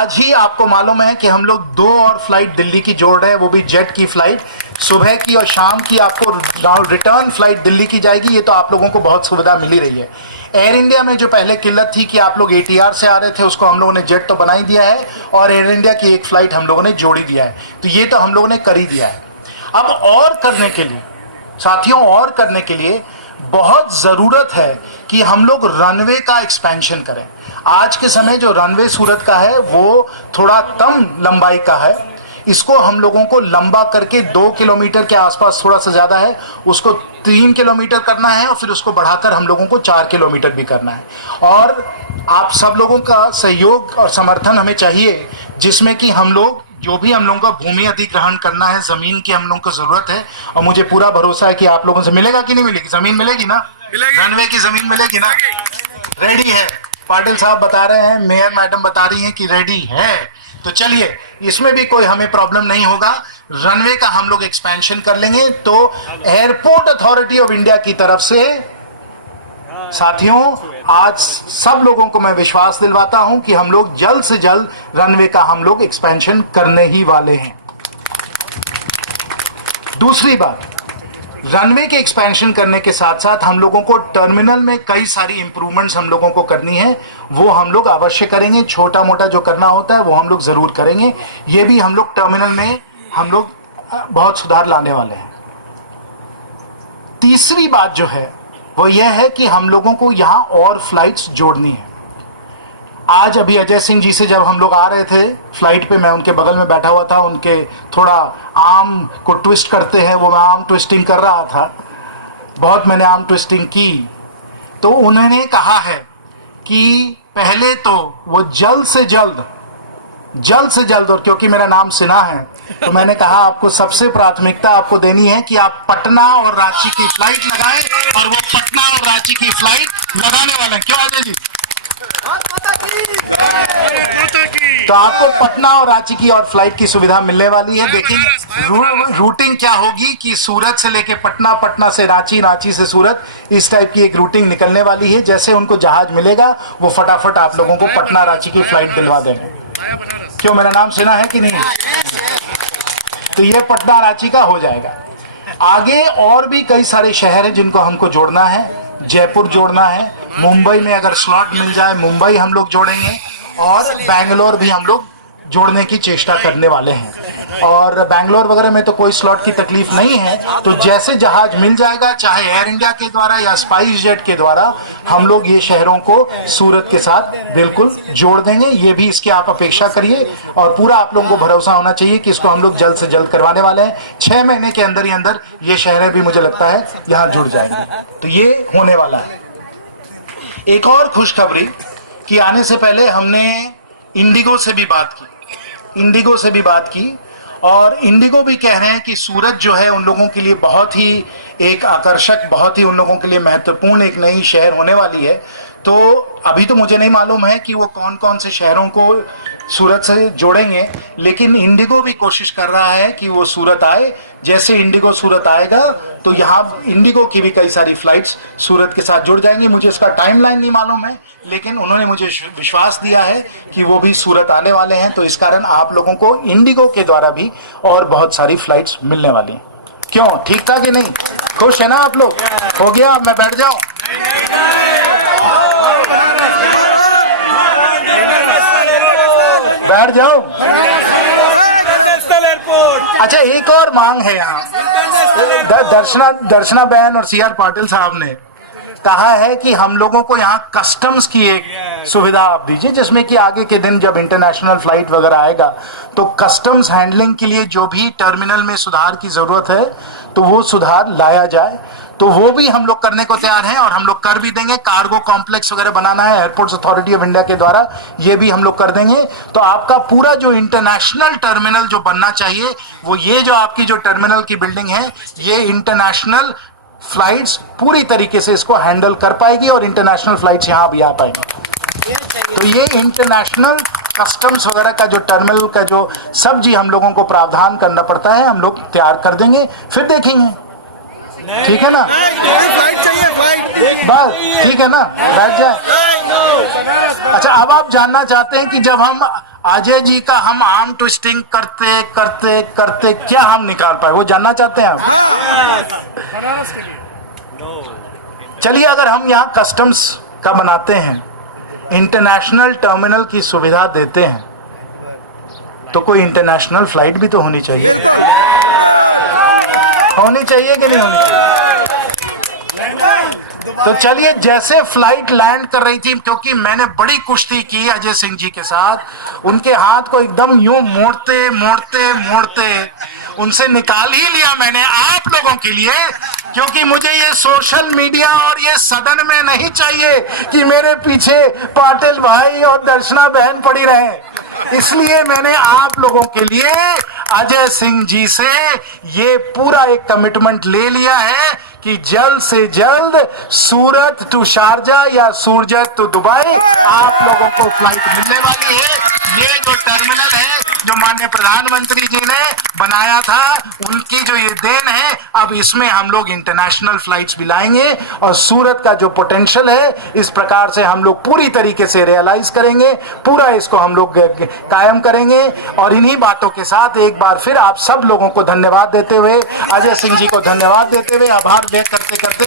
आज ही आपको मालूम है कि हम लोग 2 और फ्लाइट दिल्ली की जोड़ रहे हैं, वो भी जेट की फ्लाइट, सुबह की और शाम की आपको रिटर्न फ्लाइट दिल्ली की जाएगी। ये तो आप लोगों को बहुत सुविधा मिली रही है। एयर इंडिया में जो पहले किल्लत थी कि आप लोग ATR से आ रहे थे, उसको हम लोगों ने जेट तो बना ही दिया है और एयर इंडिया की एक फ्लाइट हम लोगों ने जोड़ी दिया है, तो ये तो हम लोगों ने कर ही दिया है। अब और करने के लिए साथियों, और करने के लिए बहुत ज़रूरत है कि हम लोग रनवे का एक्सपेंशन करें। आज के समय जो रनवे सूरत का है वो थोड़ा कम लंबाई का है, इसको हम लोगों को लंबा करके 2 किलोमीटर के आसपास, थोड़ा सा ज़्यादा है, उसको 3 किलोमीटर करना है और फिर उसको बढ़ाकर हम लोगों को 4 किलोमीटर भी करना है। और आप सब लोगों का सहयोग और समर्थन हमें चाहिए, जिसमें कि हम लोग जो भी हम लोगों का भूमि अधिग्रहण करना है, जमीन की हम लोगों को जरूरत है और मुझे पूरा भरोसा है कि आप लोगों से मिलेगा कि नहीं मिलेगी, जमीन मिलेगी ना, रनवे की जमीन मिलेगी ना, रेडी है। पाटिल साहब बता रहे हैं, मेयर मैडम बता रही हैं कि रेडी है, तो चलिए इसमें भी कोई हमें प्रॉब्लम नहीं होगा। रनवे का हम लोग एक्सपेंशन कर लेंगे। तो एयरपोर्ट अथॉरिटी ऑफ इंडिया की तरफ से साथियों, आज सब लोगों को मैं विश्वास दिलवाता हूं कि हम लोग जल्द से जल्द रनवे का हम लोग एक्सपेंशन करने ही वाले हैं। दूसरी बात, रनवे के एक्सपेंशन करने के साथ साथ हम लोगों को टर्मिनल में कई सारी इंप्रूवमेंट्स हम लोगों को करनी है, वो हम लोग अवश्य करेंगे। छोटा मोटा जो करना होता है वो हम लोग जरूर करेंगे। ये भी हम लोग टर्मिनल में हम लोग बहुत सुधार लाने वाले हैं। तीसरी बात जो है वो यह है कि हम लोगों को यहां और फ्लाइट्स जोड़नी है। आज अभी अजय सिंह जी से जब हम लोग आ रहे थे फ्लाइट पे, मैं उनके बगल में बैठा हुआ था, उनके थोड़ा आर्म को ट्विस्ट करते हैं, वो मैं आर्म ट्विस्टिंग कर रहा था, बहुत मैंने आर्म ट्विस्टिंग की। तो उन्होंने कहा है कि पहले तो वो जल्द से जल्द, और क्योंकि मेरा नाम सिन्हा है तो मैंने कहा आपको सबसे प्राथमिकता आपको देनी है कि आप पटना और रांची की फ्लाइट लगाएं, और वो पटना और रांची की फ्लाइट लगाने वाले हैं। क्यों अजय जी? तो आपको पटना और रांची की और फ्लाइट की सुविधा मिलने वाली है। देखिए रूटिंग क्या होगी कि सूरत से लेके पटना, पटना से रांची, रांची से सूरत, इस टाइप की एक रूटिंग निकलने वाली है। जैसे उनको जहाज मिलेगा वो फटाफट आप लोगों को पटना रांची की फ्लाइट दिलवा देंगे। क्यों, मेरा नाम सुना है कि नहीं? तो ये पटना रांची का हो जाएगा। आगे और भी कई सारे शहर हैं जिनको हमको जोड़ना है। जयपुर जोड़ना है, मुंबई में अगर स्लॉट मिल जाए मुंबई हम लोग जोड़ेंगे, और बैंगलोर भी हम लोग जोड़ने की चेष्टा करने वाले हैं। और बैंगलोर वगैरह में तो कोई स्लॉट की तकलीफ नहीं है, तो जैसे जहाज मिल जाएगा, चाहे एयर इंडिया के द्वारा या स्पाइस जेट के द्वारा, हम लोग ये शहरों को सूरत के साथ बिल्कुल जोड़ देंगे। ये भी इसकी आप अपेक्षा करिए और पूरा आप लोगों को भरोसा होना चाहिए कि इसको हम लोग जल्द से जल्द करवाने वाले हैं। 6 महीने के अंदर ही अंदर ये शहरें भी मुझे लगता है यहाँ जुड़ जाएंगे, तो ये होने वाला है। एक और खुशखबरी कि आने से पहले हमने इंडिगो से भी बात की, और इंडिगो भी कह रहे हैं कि सूरत जो है उन लोगों के लिए बहुत ही एक आकर्षक, बहुत ही उन लोगों के लिए महत्वपूर्ण एक नई शहर होने वाली है। तो अभी तो मुझे नहीं मालूम है कि वो कौन कौन से शहरों को सूरत से जोड़ेंगे, लेकिन इंडिगो भी कोशिश कर रहा है कि वो सूरत आए। जैसे इंडिगो सूरत आएगा तो यहाँ इंडिगो की भी कई सारी फ्लाइट्स सूरत के साथ जुड़ जाएंगी। मुझे इसका टाइमलाइन नहीं मालूम है, लेकिन उन्होंने मुझे विश्वास दिया है कि वो भी सूरत आने वाले हैं। तो इस कारण आप लोगों को इंडिगो के द्वारा भी और बहुत सारी फ्लाइट्स मिलने वाली हैं। क्यों, ठीक था कि नहीं? खुश है ना आप लोग? हो गया, अब मैं बैठ जाऊं? बैठ जाओ। अच्छा, एक और मांग है यहाँ, दर्शना बहन और CR पाटिल साहब ने कहा है कि हम लोगों को यहाँ कस्टम्स की एक सुविधा आप दीजिए, जिसमें कि आगे के दिन जब इंटरनेशनल फ्लाइट वगैरह आएगा तो कस्टम्स हैंडलिंग के लिए जो भी टर्मिनल में सुधार की जरूरत है तो वो सुधार लाया जाए। तो वो भी हम लोग करने को तैयार हैं और हम लोग कर भी देंगे। कार्गो कॉम्प्लेक्स वगैरह बनाना है एयरपोर्ट्स अथॉरिटी ऑफ इंडिया के द्वारा, ये भी हम लोग कर देंगे। तो आपका पूरा जो इंटरनेशनल टर्मिनल जो बनना चाहिए, वो ये जो आपकी जो टर्मिनल की बिल्डिंग है, ये इंटरनेशनल फ्लाइट्स पूरी तरीके से इसको हैंडल कर पाएगी और इंटरनेशनल फ्लाइट्स यहाँ भी आ पाएंगी। तो ये इंटरनेशनल कस्टम्स वगैरह का जो टर्मिनल का जो सब जी हम लोगों को प्रावधान करना पड़ता है, हम लोग तैयार कर देंगे, फिर देखेंगे। ठीक है ना? बस ठीक है ना, बैठ जाए। अच्छा, अब आप जानना चाहते हैं कि जब हम अजय जी का हम आर्म ट्विस्टिंग करते करते करते क्या हम निकाल पाए, वो जानना चाहते हैं आप? चलिए, अगर हम यहाँ कस्टम्स का बनाते हैं, इंटरनेशनल टर्मिनल की सुविधा देते हैं, तो कोई इंटरनेशनल फ्लाइट भी तो होनी चाहिए। होनी चाहिए कि नहीं होनी चाहिए? तो चलिए, जैसे फ्लाइट लैंड कर रही थी, क्योंकि मैंने बड़ी कुश्ती की अजय सिंह जी के साथ, उनके हाथ को एकदम यूं मोड़ते मोड़ते मोड़ते उनसे निकाल ही लिया मैंने आप लोगों के लिए, क्योंकि मुझे ये सोशल मीडिया और ये सदन में नहीं चाहिए कि मेरे पीछे पाटिल भाई और दर्शना बहन पड़ी रहे। इसलिए मैंने आप लोगों के लिए अजय सिंह जी से ये पूरा एक कमिटमेंट ले लिया है कि जल्द से जल्द सूरत टू शारजा या सूरजत टू दुबई आप लोगों को फ्लाइट मिलने वाली है। ये जो टर्मिनल है, जो माननीय प्रधानमंत्री जी ने बनाया था, उनकी जो ये देन है, अब इसमें हम लोग इंटरनेशनल फ्लाइट्स भी लाएंगे और सूरत का जो पोटेंशियल है, इस प्रकार से हम लोग पूरी तरीके से रियलाइज करेंगे, पूरा इसको हम लोग कायम करेंगे। और इन्हीं बातों के साथ एक बार फिर आप सब लोगों को धन्यवाद देते हुए, अजय सिंह जी को धन्यवाद देते हुए, आभार व्यक्त करते करते